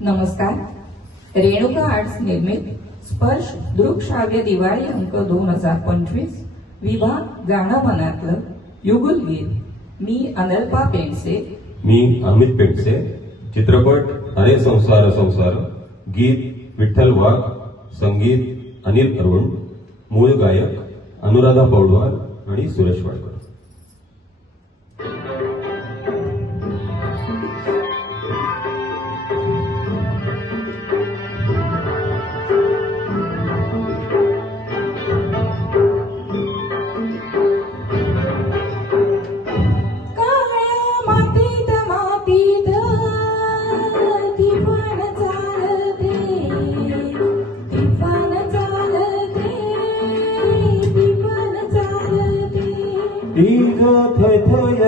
नमस्कार. रेणुका आर्ट्स निर्मित स्पर्श दृकश्राव्य दिवाळी अंक दोन हजार पंचवीस विभाग गाणं युगुल गीत मी अनल्पा पेंडसे. मी अमित पेटसे चित्रपट अरे संसार संसार गीत विठ्ठल वाघ संगीत अनिल अरुण मूळ गायक अनुराधा पौडवाल आणि सुरेश वाडकर.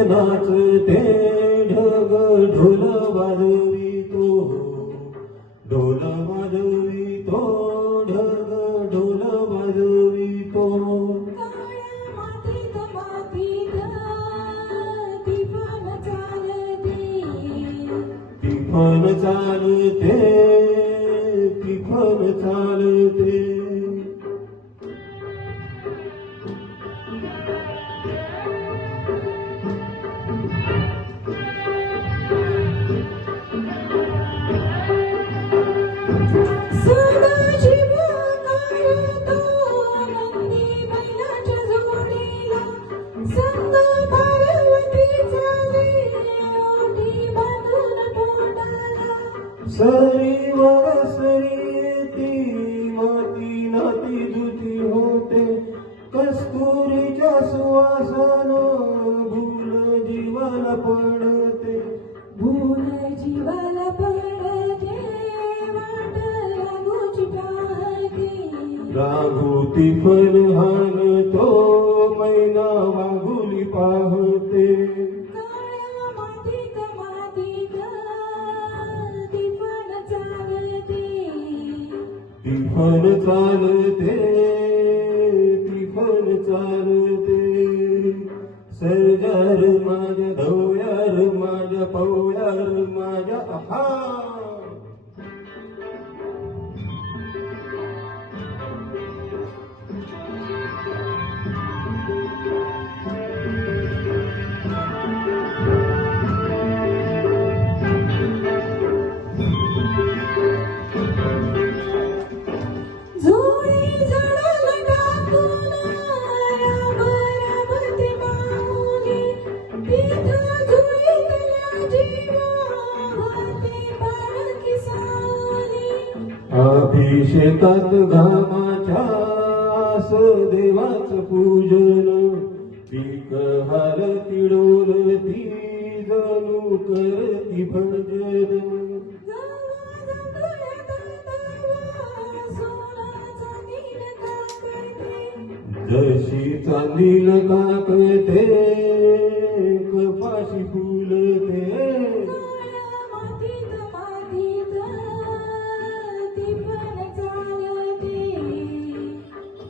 नाचते ढग ढोल वाजवितो. ढोल वाजवितो ढग ढोल वाजवितो. काळ्या मातीत मातीत तिफान चालते तिफन चालते सरी वर सरी ती माती नाती दुती होते. कस्तुरीच्या सुवासन भूल जीवाला पडते. भूल जीवाला पडते वाट लागूची पाहते. तिफन चालते तिफन चालते. सर्जार माझ्या धवयार माझ्या पवयार माझ्या आहा अभिषेकात घामाच्या आस देवाच पूजन पीक हाल तिडोल जणू करती भजन. जशी चांदील काकते पाशी फुलते काळ्या मातीत मातीत चालते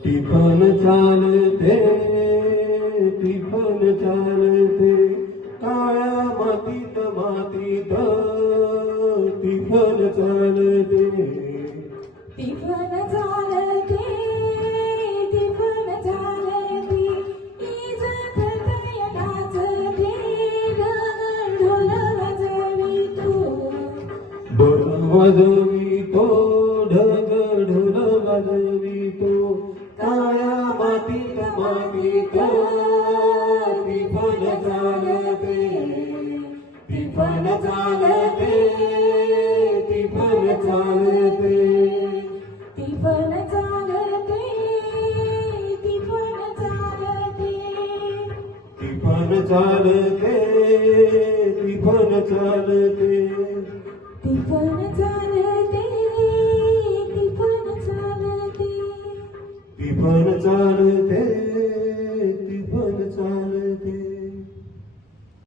टिफन चालते टिफन चालते. काळ्या मातीत मातीत ढोल वाजवितो ढग ढोल वाजवितो काळ्या मातीत मातीत टिफन चालते टिफन चालते टिफन चालते. तिफन चालते तिफन चालते. टिफन चालते टिफन चालते. तिफन चालते तिफन चालते टिफन चालते